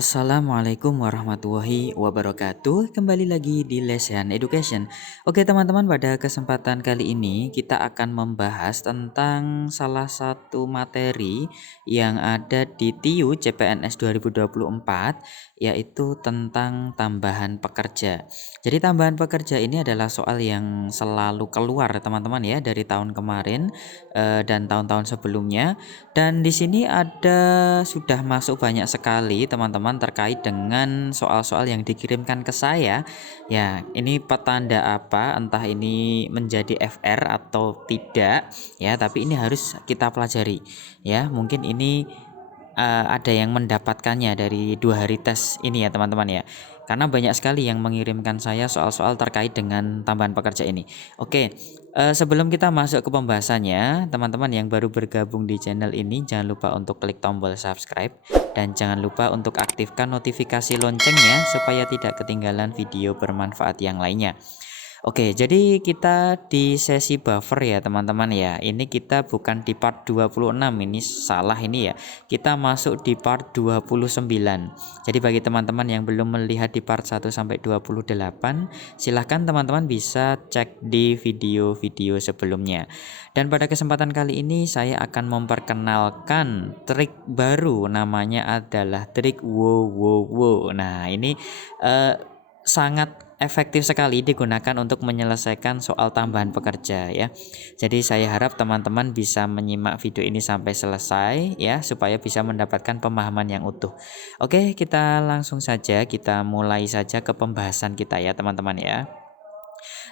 Assalamualaikum warahmatullahi wabarakatuh. Kembali lagi di Lesehan Education. Oke teman-teman, pada kesempatan kali ini kita akan membahas tentang salah satu materi yang ada di TIU CPNS 2024, yaitu tentang tambahan pekerja. Jadi tambahan pekerja ini adalah soal yang selalu keluar teman-teman ya, dari tahun kemarin dan tahun-tahun sebelumnya. Dan di sini sudah masuk banyak sekali teman-teman terkait dengan soal-soal yang dikirimkan ke saya. Ya, ini petanda apa, entah ini menjadi FR atau tidak ya, tapi ini harus kita pelajari ya. Mungkin ini ada yang mendapatkannya dari 2 hari tes ini ya teman-teman ya. Karena banyak sekali yang mengirimkan saya soal-soal terkait dengan tambahan pekerja ini. Oke, sebelum kita masuk ke pembahasannya, teman-teman yang baru bergabung di channel ini jangan lupa untuk klik tombol subscribe dan jangan lupa untuk aktifkan notifikasi loncengnya supaya tidak ketinggalan video bermanfaat yang lainnya. Oke, jadi kita di sesi buffer ya teman-teman ya. Ini kita bukan di part 26, ini salah ini ya. Kita masuk di part 29. Jadi bagi teman-teman yang belum melihat di part 1 sampai 28, silahkan teman-teman bisa cek di video-video sebelumnya. Dan pada kesempatan kali ini saya akan memperkenalkan trik baru, namanya adalah trik wow wow wow. Nah, ini sangat efektif sekali digunakan untuk menyelesaikan soal tambahan pekerja ya. Jadi saya harap teman-teman bisa menyimak video ini sampai selesai ya, supaya bisa mendapatkan pemahaman yang utuh. Oke, kita langsung saja, kita mulai saja ke pembahasan kita ya teman-teman ya.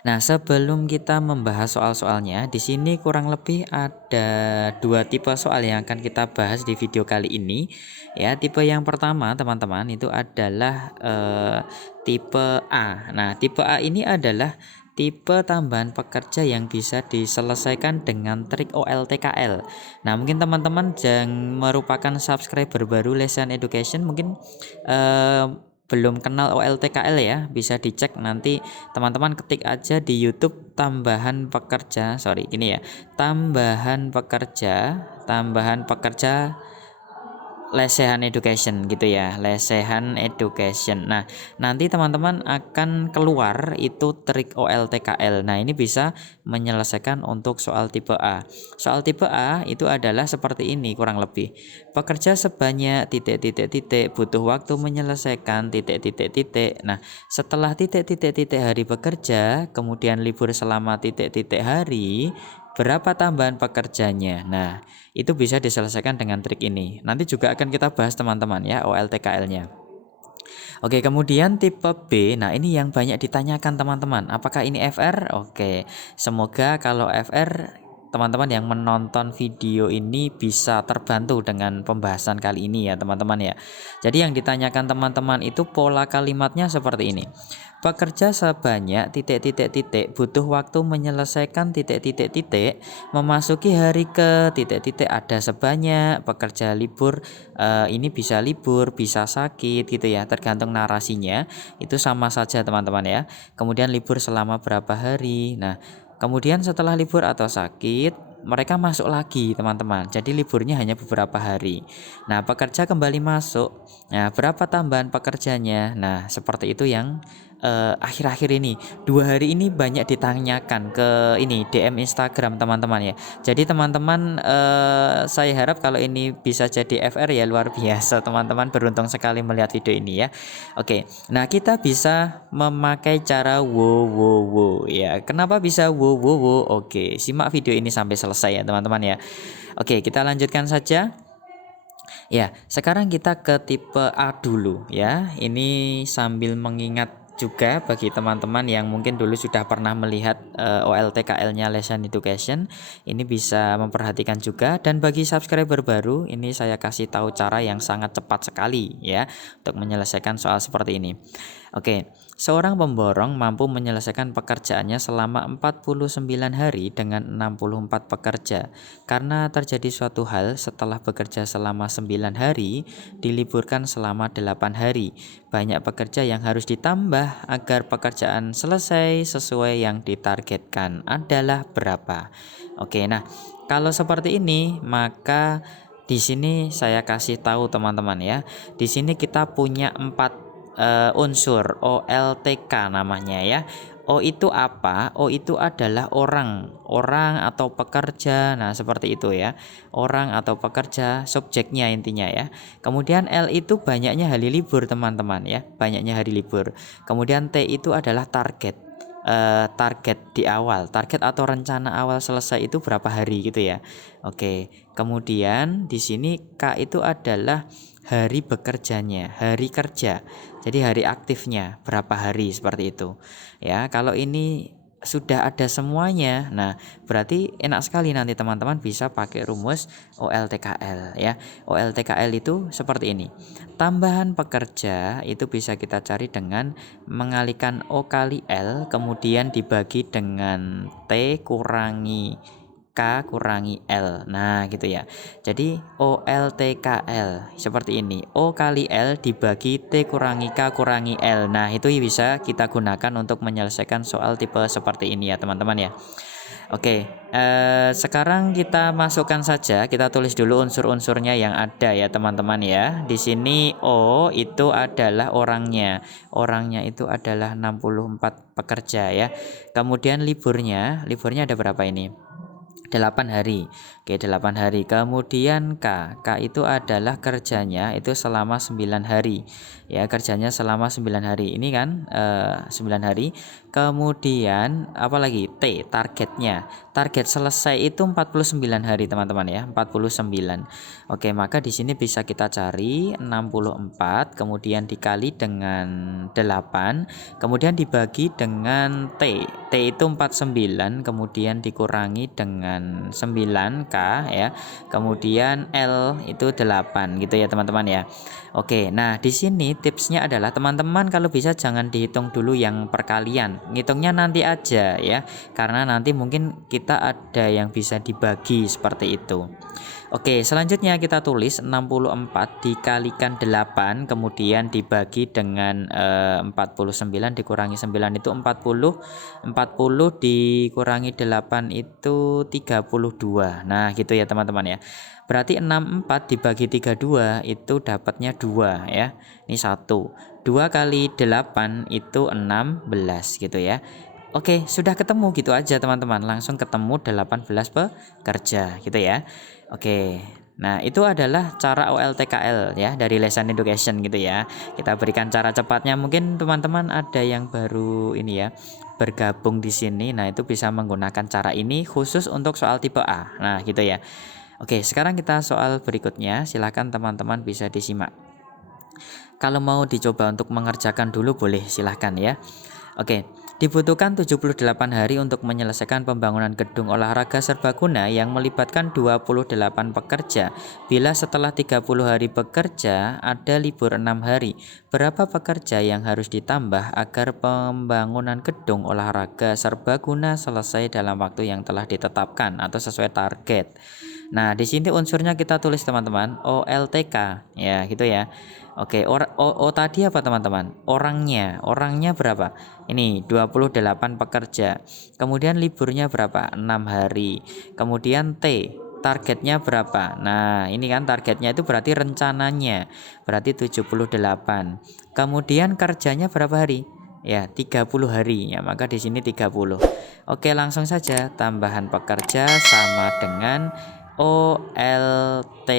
Nah, sebelum kita membahas soal-soalnya, di sini kurang lebih ada 2 tipe soal yang akan kita bahas di video kali ini. Ya, tipe yang pertama, teman-teman, itu adalah tipe A. Nah, tipe A ini adalah tipe tambahan pekerja yang bisa diselesaikan dengan trik OLTKL. Nah, mungkin teman-teman yang merupakan subscriber baru Lesehan Education mungkin belum kenal OLTKL ya, bisa dicek nanti teman-teman ketik aja di YouTube tambahan pekerja, tambahan pekerja Lesehan Education gitu ya, Lesehan Education. Nah, nanti teman-teman akan keluar itu trik OLTKL. Nah, ini bisa menyelesaikan untuk soal tipe A. Soal tipe A itu adalah seperti ini kurang lebih. Pekerja sebanyak titik-titik-titik butuh waktu menyelesaikan titik-titik-titik. Nah, setelah titik-titik-titik hari bekerja, kemudian libur selama titik-titik hari, berapa tambahan pekerjanya? Nah, itu bisa diselesaikan dengan trik ini. Nanti juga akan kita bahas teman-teman ya OLTKL-nya. Oke, kemudian tipe B. Nah, ini yang banyak ditanyakan teman-teman. Apakah ini FR? Oke. Semoga kalau FR teman-teman yang menonton video ini bisa terbantu dengan pembahasan kali ini ya teman-teman ya. Jadi yang ditanyakan teman-teman itu pola kalimatnya seperti ini. Pekerja sebanyak titik-titik-titik butuh waktu menyelesaikan titik-titik-titik memasuki hari ke titik-titik ada sebanyak pekerja libur, ini bisa libur, bisa sakit gitu ya, tergantung narasinya. Itu sama saja teman-teman ya. Kemudian libur selama berapa hari. Nah, kemudian setelah libur atau sakit, mereka masuk lagi teman-teman. Jadi liburnya hanya beberapa hari. Nah, pekerja kembali masuk. Nah, berapa tambahan pekerjanya? Nah, seperti itu yang akhir-akhir ini 2 hari ini banyak ditanyakan ke ini DM Instagram teman-teman ya. Jadi teman-teman saya harap kalau ini bisa jadi FR ya luar biasa, teman-teman beruntung sekali melihat video ini ya. Oke, nah kita bisa memakai cara wow wow wow ya. Kenapa bisa wow wow wow? Oke, simak video ini sampai selesai ya teman-teman ya. Oke, kita lanjutkan saja. Ya, sekarang kita ke tipe A dulu ya. Ini sambil mengingat juga bagi teman-teman yang mungkin dulu sudah pernah melihat OLTKL-nya Lesehan Education, ini bisa memperhatikan juga. Dan bagi subscriber baru, ini saya kasih tahu cara yang sangat cepat sekali ya untuk menyelesaikan soal seperti ini. Oke, seorang pemborong mampu menyelesaikan pekerjaannya selama 49 hari dengan 64 pekerja. Karena terjadi suatu hal setelah bekerja selama 9 hari, diliburkan selama 8 hari. Banyak pekerja yang harus ditambah agar pekerjaan selesai sesuai yang ditargetkan adalah berapa? Oke, nah kalau seperti ini maka Di sini saya kasih tahu teman-teman ya. Di sini kita punya 4 unsur OLTK namanya ya. O itu apa? O itu adalah orang atau pekerja. Nah, seperti itu ya. Orang atau pekerja, subjeknya intinya ya. Kemudian L itu banyaknya hari libur, teman-teman ya. Banyaknya hari libur. Kemudian T itu adalah target. Target di awal, target atau rencana awal selesai itu berapa hari gitu ya. Oke, kemudian di sini K itu adalah hari bekerjanya, hari kerja. Jadi hari aktifnya berapa hari seperti itu. Ya, kalau ini sudah ada semuanya. Nah, berarti enak sekali nanti teman-teman bisa pakai rumus OLTKL ya. OLTKL itu seperti ini. Tambahan pekerja itu bisa kita cari dengan mengalihkan O kali L kemudian dibagi dengan T kurangi K kurangi L. Nah, gitu ya. Jadi OLTKL seperti ini. O kali L dibagi T kurangi K kurangi L. Nah, itu bisa kita gunakan untuk menyelesaikan soal tipe seperti ini ya, teman-teman ya. Oke, sekarang kita masukkan saja, kita tulis dulu unsur-unsurnya yang ada ya, teman-teman ya. Di sini O itu adalah orangnya. Orangnya itu adalah 64 pekerja ya. Kemudian liburnya ada berapa ini? 8 hari. Oke, 8 hari. Kemudian K itu adalah kerjanya itu selama 9 hari. Ya, kerjanya selama 9 hari. Ini kan 9 hari. Kemudian apalagi T, targetnya. Target selesai itu 49 hari, teman-teman ya. 49. Oke, maka di sini bisa kita cari 64 kemudian dikali dengan 8, kemudian dibagi dengan T. T itu 49 kemudian dikurangi dengan 9K ya. Kemudian L itu 8 gitu ya, teman-teman ya. Oke, nah di sini tipsnya adalah teman-teman kalau bisa jangan dihitung dulu yang perkalian. Ngitungnya nanti aja ya. Karena nanti mungkin kita ada yang bisa dibagi seperti itu. Oke, selanjutnya kita tulis 64 dikalikan 8 kemudian dibagi dengan 49 dikurangi 9 itu 40. 40 dikurangi 8 itu 32. Nah, gitu ya, teman-teman ya. Berarti 64 dibagi 32 itu dapatnya 2 ya. Ini 1. 2 kali 8 itu 16 gitu ya. Oke, sudah ketemu gitu aja, teman-teman. Langsung ketemu 18 pekerja gitu ya. Oke. Nah, itu adalah cara OLTKL ya dari Lesson Education gitu ya. Kita berikan cara cepatnya. Mungkin teman-teman ada yang baru ini ya, bergabung di sini. Nah, itu bisa menggunakan cara ini khusus untuk soal tipe A. Nah, gitu ya. Oke, sekarang kita soal berikutnya. Silakan teman-teman bisa disimak. Kalau mau dicoba untuk mengerjakan dulu boleh, silahkan ya. Oke, dibutuhkan 78 hari untuk menyelesaikan pembangunan gedung olahraga serbaguna yang melibatkan 28 pekerja. Bila setelah 30 hari bekerja ada libur 6 hari, berapa pekerja yang harus ditambah agar pembangunan gedung olahraga serbaguna selesai dalam waktu yang telah ditetapkan atau sesuai target? Nah, di sini unsurnya kita tulis, teman-teman, OLTK ya, gitu ya. Oke, O tadi apa, teman-teman? Orangnya berapa? Ini 28 pekerja. Kemudian liburnya berapa? 6 hari. Kemudian T, targetnya berapa? Nah, ini kan targetnya itu berarti rencananya. Berarti 78. Kemudian kerjanya berapa hari? Ya, 30 hari ya, maka di sini 30. Oke, langsung saja tambahan pekerja sama dengan OLT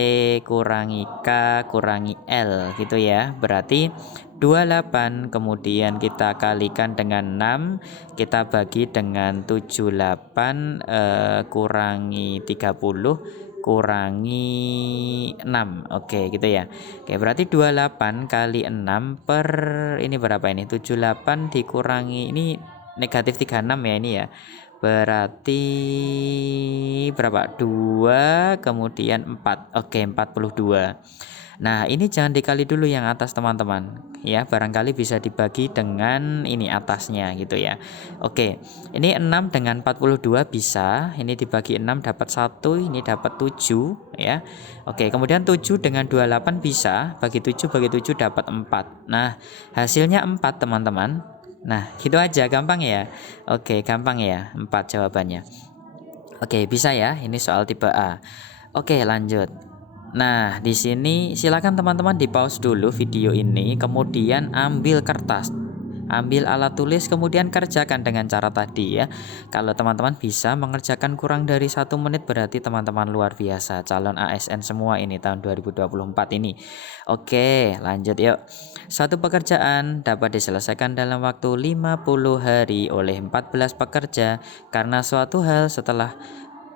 kurangi K kurangi L gitu ya. Berarti 28 kemudian kita kalikan dengan 6, kita bagi dengan 78 kurangi 30 kurangi 6. Oke, gitu ya. Oke, berarti 28 kali 6 per ini berapa ini? 78 dikurangi ini negatif 36 ya ini ya. Berarti berapa? 2 kemudian 4. Oke, 42. Nah, ini jangan dikali dulu yang atas, teman-teman. Ya, barangkali bisa dibagi dengan ini atasnya gitu ya. Oke, ini 6 dengan 42 bisa. Ini dibagi 6 dapat 1, ini dapat 7 ya. Oke, kemudian 7 dengan 28 bisa. Bagi 7 dapat 4. Nah, hasilnya 4, teman-teman. Nah, gitu aja, gampang ya. Oke, gampang ya, 4 jawabannya. Oke, bisa ya, ini soal tipe A. Oke, lanjut. Nah, di sini silakan teman-teman di pause dulu video ini, kemudian ambil kertas, ambil alat tulis, kemudian kerjakan dengan cara tadi ya. Kalau teman-teman bisa mengerjakan kurang dari 1 menit, berarti teman-teman luar biasa, calon ASN semua ini tahun 2024 ini. Oke, lanjut yuk. Suatu pekerjaan dapat diselesaikan dalam waktu 50 hari oleh 14 pekerja karena suatu hal setelah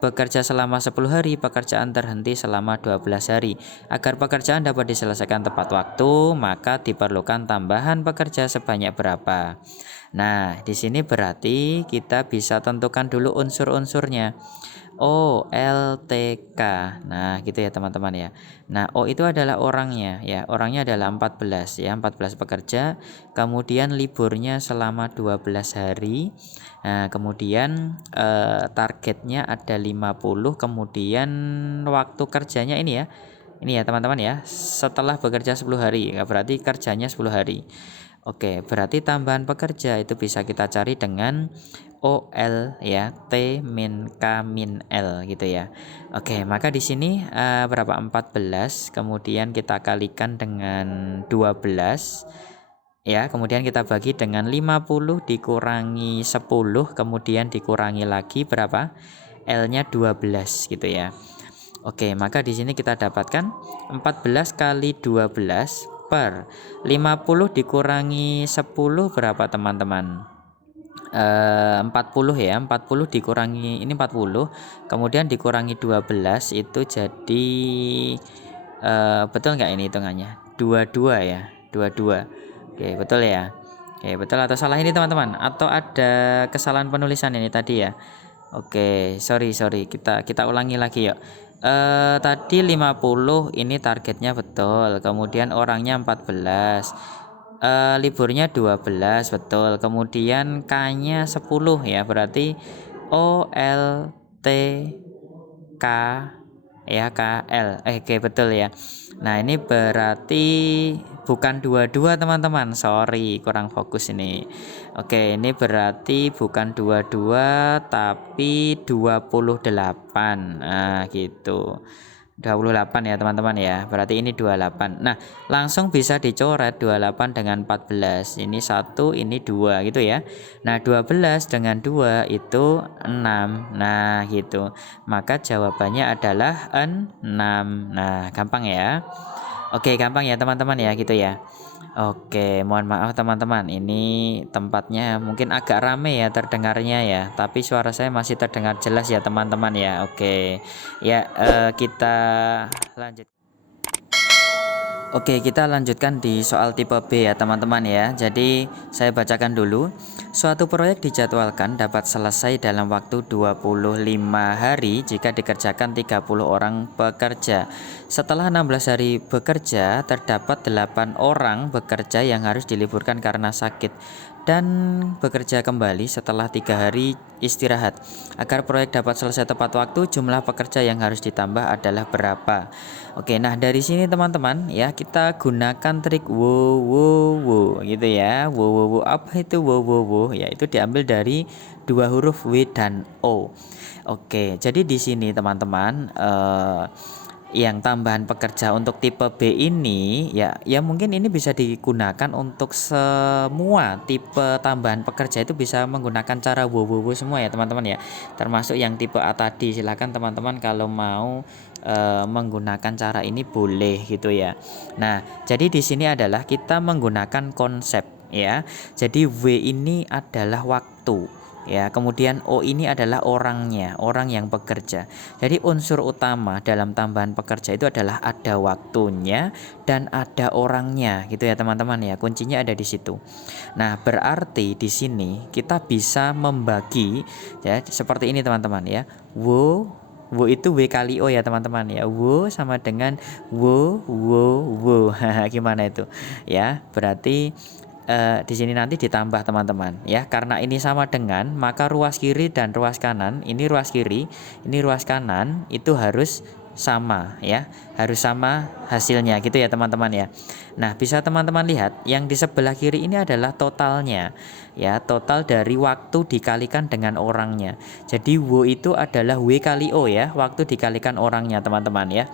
bekerja selama 10 hari, pekerjaan terhenti selama 12 hari. Agar pekerjaan dapat diselesaikan tepat waktu, maka diperlukan tambahan pekerja sebanyak berapa. Nah, di sini berarti kita bisa tentukan dulu unsur-unsurnya. O, L, T, K. Nah, gitu ya teman-teman ya. Nah, O itu adalah orangnya ya. Orangnya adalah 14 ya, 14 pekerja. Kemudian liburnya selama 12 hari. Nah, kemudian targetnya ada 50, kemudian waktu kerjanya ini ya. Ini ya teman-teman ya. Setelah bekerja 10 hari, ya, berarti kerjanya 10 hari. Oke, berarti tambahan pekerja itu bisa kita cari dengan OL ya, T min K min L gitu ya. Oke, maka di sini berapa? 14, kemudian kita kalikan dengan 12 ya, kemudian kita bagi dengan 50 dikurangi 10, kemudian dikurangi lagi berapa? L-nya 12 gitu ya. Oke, maka di sini kita dapatkan 14 kali 12 per 50 dikurangi 10 berapa teman-teman? 40 ya, 40 dikurangi ini 40, kemudian dikurangi 12 itu jadi betul nggak ini hitungannya? 22 ya, 22. Oke, betul ya. Oke, betul atau salah ini teman-teman? Atau ada kesalahan penulisan ini tadi ya? Oke, sorry, kita ulangi lagi yuk. Tadi 50 ini targetnya betul, kemudian orangnya 14, liburnya 12 betul, kemudian K-nya 10 ya, berarti O L T K ya, KL oke betul ya. Nah ini berarti bukan 22 teman-teman, sorry kurang fokus ini. Oke, ini berarti bukan 22 tapi 28. Nah gitu, 28 ya teman-teman ya, berarti ini 28. Nah langsung bisa dicoret 28 dengan 14, ini 1 ini 2 gitu ya. Nah 12 dengan 2 itu 6. Nah gitu, maka jawabannya adalah 6. Nah gampang ya. Oke, gampang ya teman-teman ya gitu ya. Oke, mohon maaf teman-teman, ini tempatnya mungkin agak rame ya terdengarnya ya, tapi suara saya masih terdengar jelas ya teman-teman ya. Oke, ya kita lanjut. Oke, kita lanjutkan di soal tipe B ya teman-teman ya. Jadi saya bacakan dulu. Suatu proyek dijadwalkan dapat selesai dalam waktu 25 hari jika dikerjakan 30 orang pekerja. Setelah 16 hari bekerja, terdapat 8 orang bekerja yang harus diliburkan karena sakit dan bekerja kembali setelah 3 hari istirahat. Agar proyek dapat selesai tepat waktu, jumlah pekerja yang harus ditambah adalah berapa? Oke, nah dari sini teman-teman ya kita gunakan trik wo wo wo gitu ya. Wo wo wo, apa itu wo wo wo? Ya itu diambil dari dua huruf W dan O. Oke, jadi di sini teman-teman yang tambahan pekerja untuk tipe B ini ya mungkin ini bisa digunakan untuk semua tipe tambahan pekerja, itu bisa menggunakan cara wo wo wo semua ya teman-teman ya, termasuk yang tipe A tadi. Silakan teman-teman kalau mau menggunakan cara ini boleh gitu ya. Nah jadi di sini adalah kita menggunakan konsep ya, jadi W ini adalah waktu ya, kemudian O ini adalah orangnya, orang yang bekerja. Jadi unsur utama dalam tambahan pekerja itu adalah ada waktunya dan ada orangnya gitu ya teman-teman ya, kuncinya ada di situ. Nah berarti di sini kita bisa membagi ya seperti ini teman-teman ya. Wo itu W kali O ya teman-teman ya. Wo sama dengan wo. Gimana itu ya, berarti di sini nanti ditambah teman-teman ya, karena ini sama dengan, maka ruas kiri dan ruas kanan, ini ruas kiri, ini ruas kanan, itu harus sama ya, harus sama hasilnya gitu ya teman-teman ya. Nah, bisa teman-teman lihat yang di sebelah kiri ini adalah totalnya ya, total dari waktu dikalikan dengan orangnya. Jadi W itu adalah W kali O ya, waktu dikalikan orangnya teman-teman ya.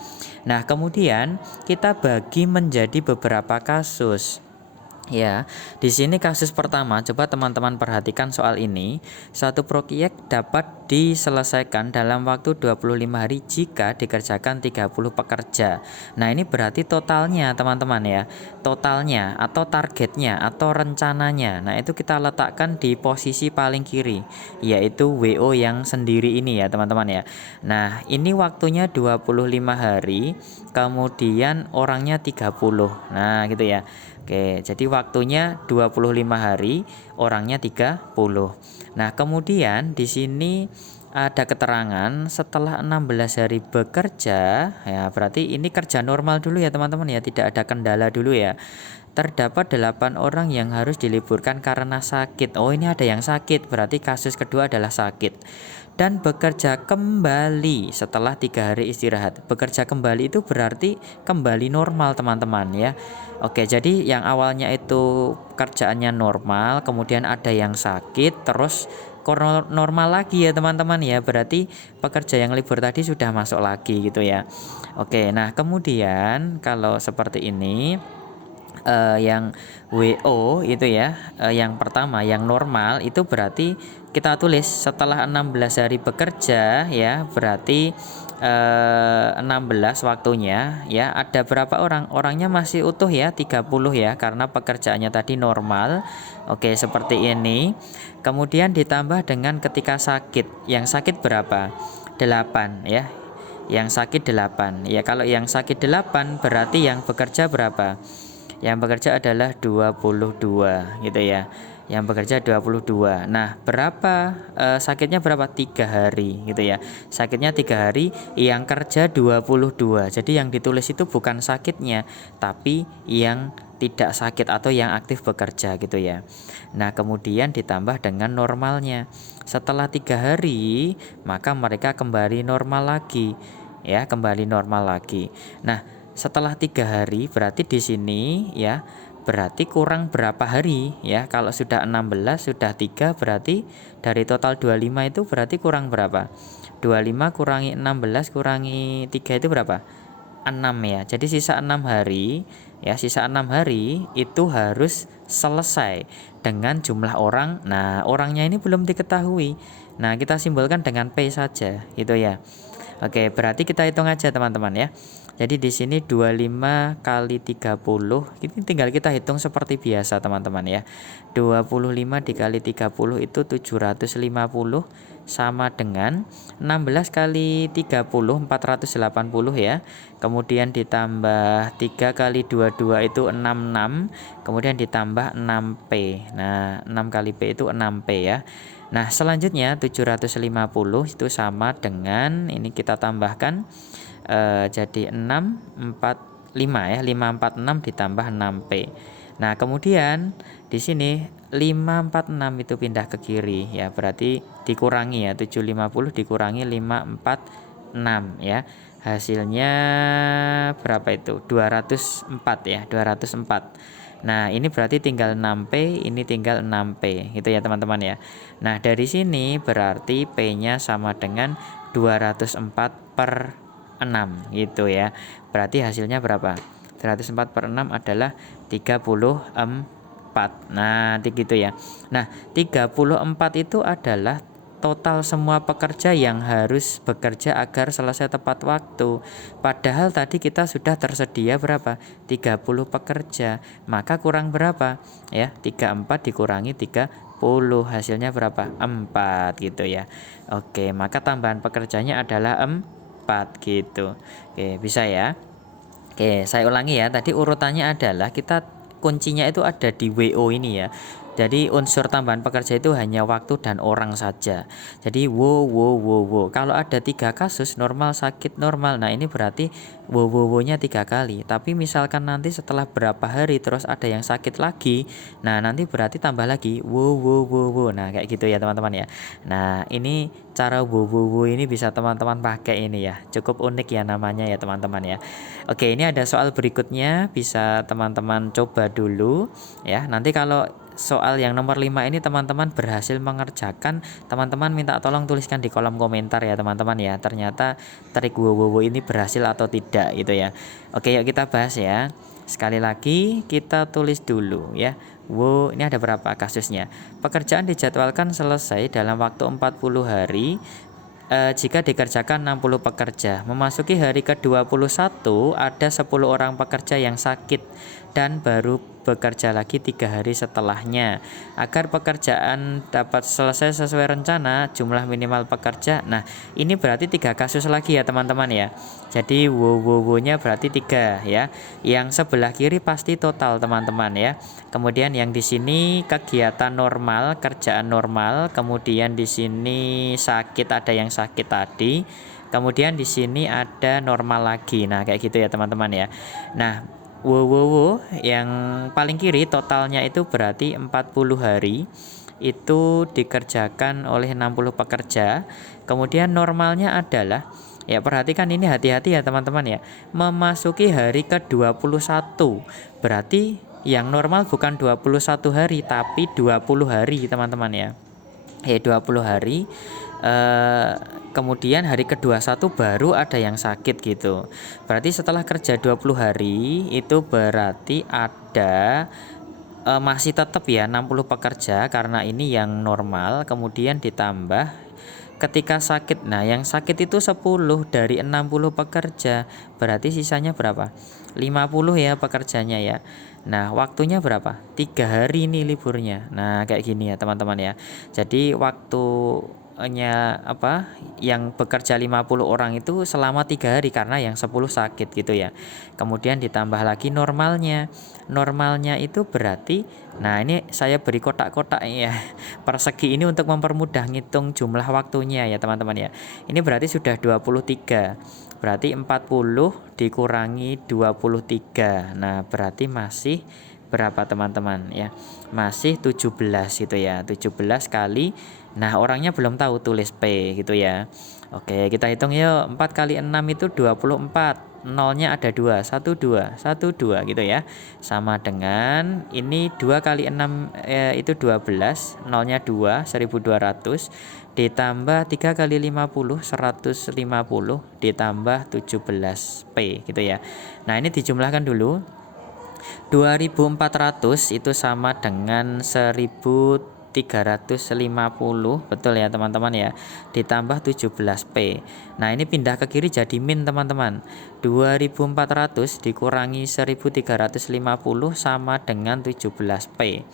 Nah, kemudian kita bagi menjadi beberapa kasus. Ya, di sini kasus pertama, coba teman-teman perhatikan soal ini. Satu proyek dapat diselesaikan dalam waktu 25 hari jika dikerjakan 30 pekerja. Nah, ini berarti totalnya, teman-teman ya. Totalnya atau targetnya atau rencananya. Nah, itu kita letakkan di posisi paling kiri, yaitu WO yang sendiri ini ya, teman-teman ya. Nah, ini waktunya 25 hari, kemudian orangnya 30. Nah, gitu ya. Oke, jadi waktunya 25 hari, orangnya 30. Nah, kemudian di sini ada keterangan setelah 16 hari bekerja, ya berarti ini kerja normal dulu ya teman-teman ya, tidak ada kendala dulu ya. Terdapat 8 orang yang harus diliburkan karena sakit. Oh, ini ada yang sakit, berarti kasus kedua adalah sakit. Dan bekerja kembali setelah 3 hari istirahat. Bekerja kembali itu berarti kembali normal teman-teman ya. Oke, jadi yang awalnya itu kerjaannya normal, kemudian ada yang sakit, terus normal lagi ya teman-teman ya. Berarti pekerja yang libur tadi sudah masuk lagi gitu ya. Oke, nah kemudian kalau seperti ini, yang WO itu ya, yang pertama yang normal itu berarti kita tulis setelah 16 hari bekerja ya, berarti 16 waktunya ya. Ada berapa orang? Orangnya masih utuh ya, 30 ya, karena pekerjaannya tadi normal. Oke, seperti ini. Kemudian ditambah dengan ketika sakit. Yang sakit berapa? 8 ya. Yang sakit 8. Ya, kalau yang sakit 8 berarti yang bekerja berapa? Yang bekerja adalah 22 gitu ya. Yang bekerja 22. Nah, berapa sakitnya berapa? 3 hari gitu ya. Sakitnya 3 hari, yang kerja 22. Jadi yang ditulis itu bukan sakitnya, tapi yang tidak sakit atau yang aktif bekerja gitu ya. Nah, kemudian ditambah dengan normalnya. Setelah 3 hari, maka mereka kembali normal lagi. Ya, kembali normal lagi. Nah, setelah 3 hari berarti di sini ya, berarti kurang berapa hari ya. Kalau sudah 16 sudah 3 berarti dari total 25 itu berarti kurang berapa? 25 kurangi 16 kurangi 3 itu berapa? 6 ya. Jadi sisa 6 hari ya, sisa 6 hari itu harus selesai dengan jumlah orang. Nah, orangnya ini belum diketahui. Nah, kita simbolkan dengan P saja gitu ya. Oke, berarti kita hitung aja teman-teman ya. Jadi di sini 25 kali 30, ini tinggal kita hitung seperti biasa teman-teman ya. 25 dikali 30 itu 750 sama dengan 16 kali 30 480 ya. Kemudian ditambah 3 kali 22 itu 66, kemudian ditambah 6P. Nah, 6 kali P itu 6P ya. Nah, selanjutnya 750 itu sama dengan ini kita tambahkan jadi 645 ya, 546 ditambah 6P. Nah, kemudian di sini 546 itu pindah ke kiri ya, berarti dikurangi ya, 750 dikurangi 546 ya. Hasilnya berapa itu? 204 ya, 204. Nah, ini berarti tinggal 6P, ini tinggal 6P gitu ya teman-teman ya. Nah, dari sini berarti P-nya sama dengan 204 per 6 gitu ya. Berarti hasilnya berapa? 204 per 6 adalah 34. Nah, gitu ya. Nah, 34 itu adalah total semua pekerja yang harus bekerja agar selesai tepat waktu. Padahal tadi kita sudah tersedia berapa? 30 pekerja. Maka kurang berapa? Ya, 34 dikurangi 30. Hasilnya berapa? 4 gitu ya. Oke, maka tambahan pekerjanya adalah 4 gitu. Oke, bisa ya. Oke, saya ulangi ya. Tadi urutannya adalah kita kuncinya itu ada di WO ini ya. Jadi unsur tambahan pekerja itu hanya waktu dan orang saja. Jadi Kalau ada 3 kasus normal sakit normal. Nah ini berarti nya 3 kali. Tapi misalkan nanti setelah berapa hari terus ada yang sakit lagi, nah nanti berarti tambah lagi Nah kayak gitu ya teman-teman ya. Nah ini cara ini bisa teman-teman pakai ini ya. Cukup unik ya namanya ya teman-teman ya. Oke, ini ada soal berikutnya, bisa teman-teman coba dulu ya. Nanti kalau soal yang nomor 5 ini teman-teman berhasil mengerjakan, teman-teman minta tolong tuliskan di kolom komentar ya teman-teman ya. Ternyata trik ini berhasil atau tidak gitu ya. Oke, yuk kita bahas ya. Sekali lagi kita tulis dulu ya. Ini ada berapa kasusnya? Pekerjaan dijadwalkan selesai dalam waktu 40 hari jika dikerjakan 60 pekerja. Memasuki hari ke-21 ada 10 orang pekerja yang sakit dan baru bekerja lagi 3 hari setelahnya. Agar pekerjaan dapat selesai sesuai rencana, jumlah minimal pekerja. Nah, ini berarti 3 kasus lagi ya teman-teman ya. Jadi nya berarti 3 ya. Yang sebelah kiri pasti total teman-teman ya. Kemudian yang di sini kegiatan normal, kerjaan normal, kemudian di sini sakit, ada yang sakit tadi. Kemudian di sini ada normal lagi. Nah, kayak gitu ya teman-teman ya. Nah, yang paling kiri totalnya itu berarti 40 hari itu dikerjakan oleh 60 pekerja. Kemudian normalnya adalah, ya perhatikan ini, hati-hati ya teman-teman ya, memasuki hari ke-21. Berarti yang normal bukan 21 hari tapi 20 hari teman-teman ya. 20 hari. Kemudian hari ke-21 baru ada yang sakit gitu. Berarti setelah kerja 20 hari itu berarti ada masih tetap ya 60 pekerja karena ini yang normal, kemudian ditambah ketika sakit. Nah, yang sakit itu 10 dari 60 pekerja. Berarti sisanya berapa? 50 ya pekerjanya ya. Nah, waktunya berapa? 3 hari ini liburnya. Nah, kayak gini ya teman-teman ya. Jadi waktunya yang bekerja 50 orang itu selama 3 hari karena yang 10 sakit gitu ya. Kemudian ditambah lagi normalnya. Normalnya itu berarti, nah ini saya beri kotak-kotak ya persegi ini untuk mempermudah ngitung jumlah waktunya ya teman-teman ya. Ini berarti sudah 23. Berarti 40 dikurangi 23. Nah, berarti masih berapa teman-teman ya? Masih 17 gitu ya. 17 kali. Nah, orangnya belum tahu, tulis P gitu ya. Oke, kita hitung yuk. 4 kali 6 itu 24. Nolnya ada 2, 1 2, 1 2 gitu ya. Sama dengan ini 2 kali 6 itu 12, nolnya 2, 1200 ditambah 3 kali 50, 150 ditambah 17P gitu ya. Nah, ini dijumlahkan dulu. 2400 itu sama dengan 1350, betul ya teman-teman ya, ditambah 17P. Nah, ini pindah ke kiri jadi min teman-teman. 2400 dikurangi 1350 sama dengan 17P.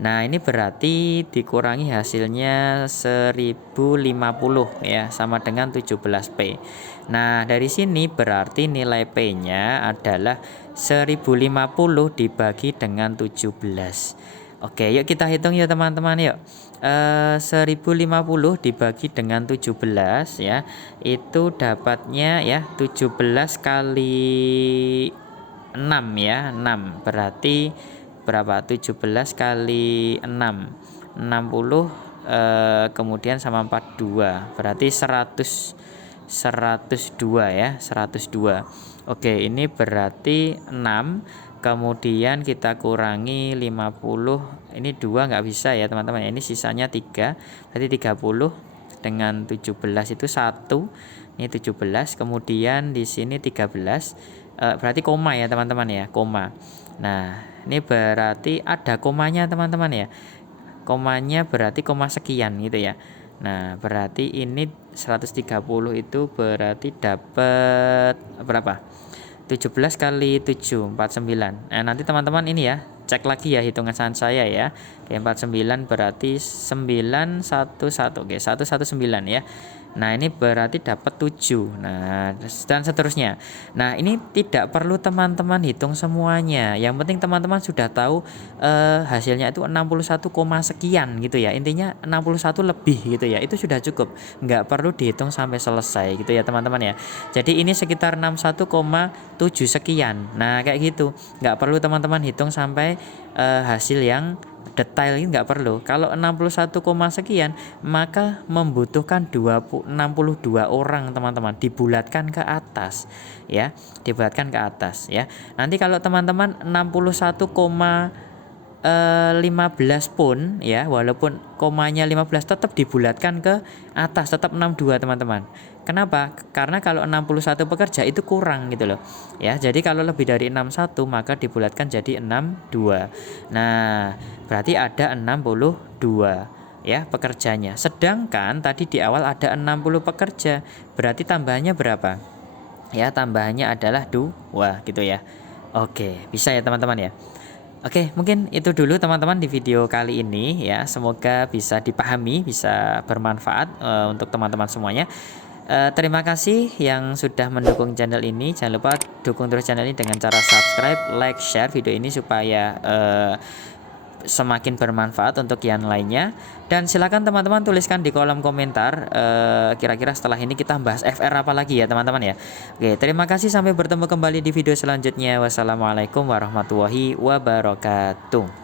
Nah, ini berarti dikurangi hasilnya 1050 ya, sama dengan 17P. Nah, dari sini berarti nilai P-nya adalah 1050 dibagi dengan 17. Oke, yuk kita hitung ya teman-teman yuk. 1050 dibagi dengan 17 ya, itu dapatnya ya 17 kali 6 ya, 6 berarti berapa? 17 kali 6 60 kemudian sama 42 berarti 102 ya, 102. Oke, ini berarti 6, kemudian kita kurangi 50, ini 2 nggak bisa ya teman-teman, ini sisanya 3, berarti 30 dengan 17 itu 1, ini 17, kemudian di sini 13, berarti koma ya teman-teman ya, koma. Nah, ini berarti ada komanya teman-teman ya, komanya berarti koma sekian gitu ya. Nah, berarti ini 130 itu berarti dapat berapa? 17 kali 7, 49. Nah, nanti teman-teman ini ya, cek lagi ya hitungan saya ya. Oke, 49 berarti 911. Oke, 119 ya. Nah, ini berarti dapat 7. Nah, dan seterusnya. Nah, ini tidak perlu teman-teman hitung semuanya. Yang penting teman-teman sudah tahu hasilnya itu 61, sekian gitu ya. Intinya 61 lebih gitu ya. Itu sudah cukup. Nggak perlu dihitung sampai selesai gitu ya, teman-teman ya. Jadi ini sekitar 61,7 sekian. Nah, kayak gitu. Nggak perlu teman-teman hitung sampai hasil yang detail, ini nggak perlu. Kalau 61, sekian maka membutuhkan 62 orang teman-teman, dibulatkan ke atas ya, dibulatkan ke atas ya. Nanti kalau teman-teman 61,15 pun ya, walaupun komanya 15 tetap dibulatkan ke atas, tetap 62 teman-teman. Kenapa? Karena kalau 61 pekerja itu kurang gitu loh ya. Jadi kalau lebih dari 61 maka dibulatkan jadi 62. Nah, berarti ada 62 ya pekerjanya. Sedangkan tadi di awal ada 60 pekerja. Berarti tambahannya berapa? Ya, tambahannya adalah 2 gitu ya. Oke, bisa ya teman-teman ya. Oke, mungkin itu dulu teman-teman di video kali ini ya. Semoga bisa dipahami, bisa bermanfaat untuk teman-teman semuanya. Terima kasih yang sudah mendukung channel ini. Jangan lupa dukung terus channel ini dengan cara subscribe, like, share video ini supaya semakin bermanfaat untuk yang lainnya. Dan silakan teman-teman tuliskan di kolom komentar kira-kira setelah ini kita bahas FR apa lagi ya teman-teman ya. Oke, terima kasih, sampai bertemu kembali di video selanjutnya. Wassalamualaikum warahmatullahi wabarakatuh.